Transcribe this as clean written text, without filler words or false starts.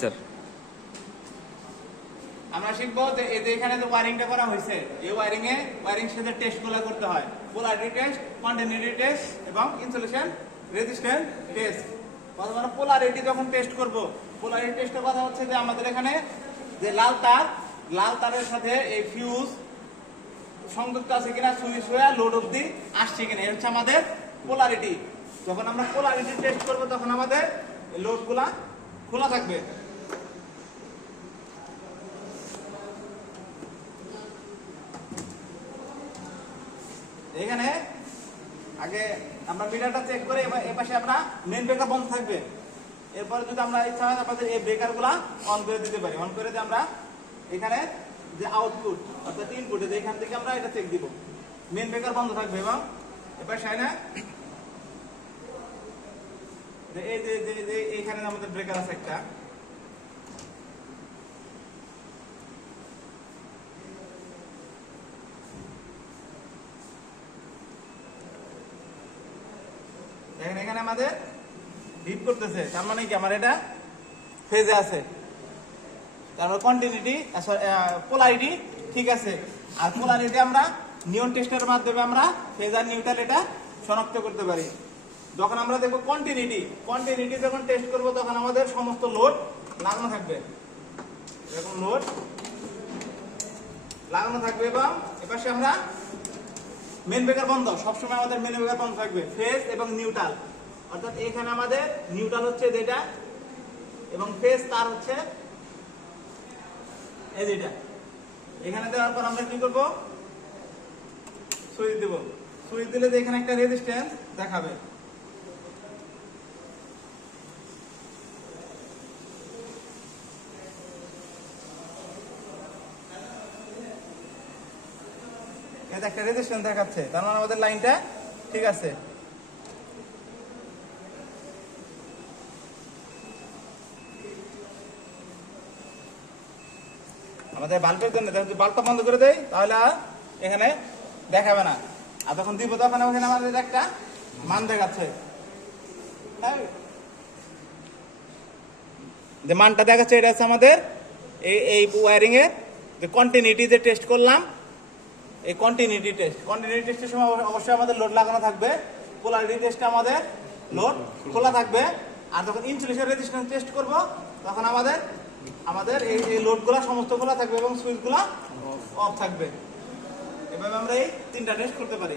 Sir. আমরা শিখবো যে এই যে এখানে যে ওয়্যারিংটা করা হয়েছে, এই ওয়্যারিং সাথে টেস্টগুলো করতে হয়। পোলারিটি টেস্ট, কন্টিনিউটি টেস্ট এবং ইনসুলেশন রেজিস্ট্যান্স টেস্ট। আমরা পোলারিটি যখন টেস্ট করব, পোলারিটি টেস্টের কথা হচ্ছে যে আমাদের এখানে যে লাল তারের সাথে এই ফিউজ সংযুক্ত আছে কিনা, সুইচ হয়ে লোড অবধি আসছে কিনা, এটা হচ্ছে আমাদের পোলারিটি। যখন আমরা পোলারিটি টেস্ট করব তখন আমাদের লোডগুলা খোলা থাকবে। এখানে আগে আমরা মিটারটা চেক করে এই পাশে আমরা মেইন ব্রেকার বন্ধ থাকবে। এরপর যদি আমরা ইচ্ছা হয় আমাদের এই ব্রেকারগুলা অন করে দিতে পারি। অন করে দিয়ে আমরা এখানে যে আউটপুট অর্থাৎ ইনপুট, এখান থেকে আমরা এটা চেক দিব। মেইন ব্রেকার বন্ধ থাকবে এবং এবার সাইনা এই যে এইখানে আমাদের ব্রেকার আছে একটা, দেখেন এখানে আমাদের ডিপ করতেছে, তার মানে কি আমার এটা ফেজে আছে, তারপর কন্টিনিউটি পোলারিটি ঠিক আছে। আর পোলারিটি আমরা নিয়ন টেস্টের মাধ্যমে আমরা ফেজ আর নিউট্রাল এটা শনাক্ত করতে পারি। যখন আমরা দেখবো কন্টিনিউটি যখন টেস্ট করব তখন আমাদের সমস্ত লোড লাগানো থাকবে, এরকম লোড লাগানো থাকবে এবং এপাশে আমরা মেইন ব্রেকার বন্ধ, সবসময় আমাদের মেইন ব্রেকার বন্ধ থাকবে। ফেজ এবং নিউট্রাল, অর্থাৎ এখানে আমাদের নিউট্রাল হচ্ছে যেটা এবং ফেজ তার হচ্ছে এই যেটা। এখানে দেওয়ার পর আমরা কি করব, সুইচ দেব। সুইচ দিলে এখানে একটা রেজিস্ট্যান্স দেখাবে। এটা একটা রেজিস্ট্যান্স দেখাচ্ছে, তার মানে আমাদের লাইনটা ঠিক আছে। আমাদের বাল্বের জন্য যদি বাল্বটা বন্ধ করে দেয় তাহলে আর এখানে দেখাবে না, আর তখন দিব তখন ওখানে আমাদের একটা মান দেখাচ্ছে। যে মানটা দেখাচ্ছে এটা হচ্ছে আমাদের এই ওয়্যারিং এর যে কন্টিনিউটি যে টেস্ট করলাম, এই কন্টিনিউটি টেস্টের সময় অবশ্যই আমাদের লোড লাগানো থাকবে। পোলারিটি টেস্টে আমাদের লোড খোলা থাকবে। আর যখন ইনসুলেশন রেজিস্ট্যান্স টেস্ট করব তখন আমাদের এই লোডগুলা সমস্ত খোলা থাকবে এবং সুইচগুলা অফ থাকবে। এভাবে আমরা এই তিনটা টেস্ট করতে পারি।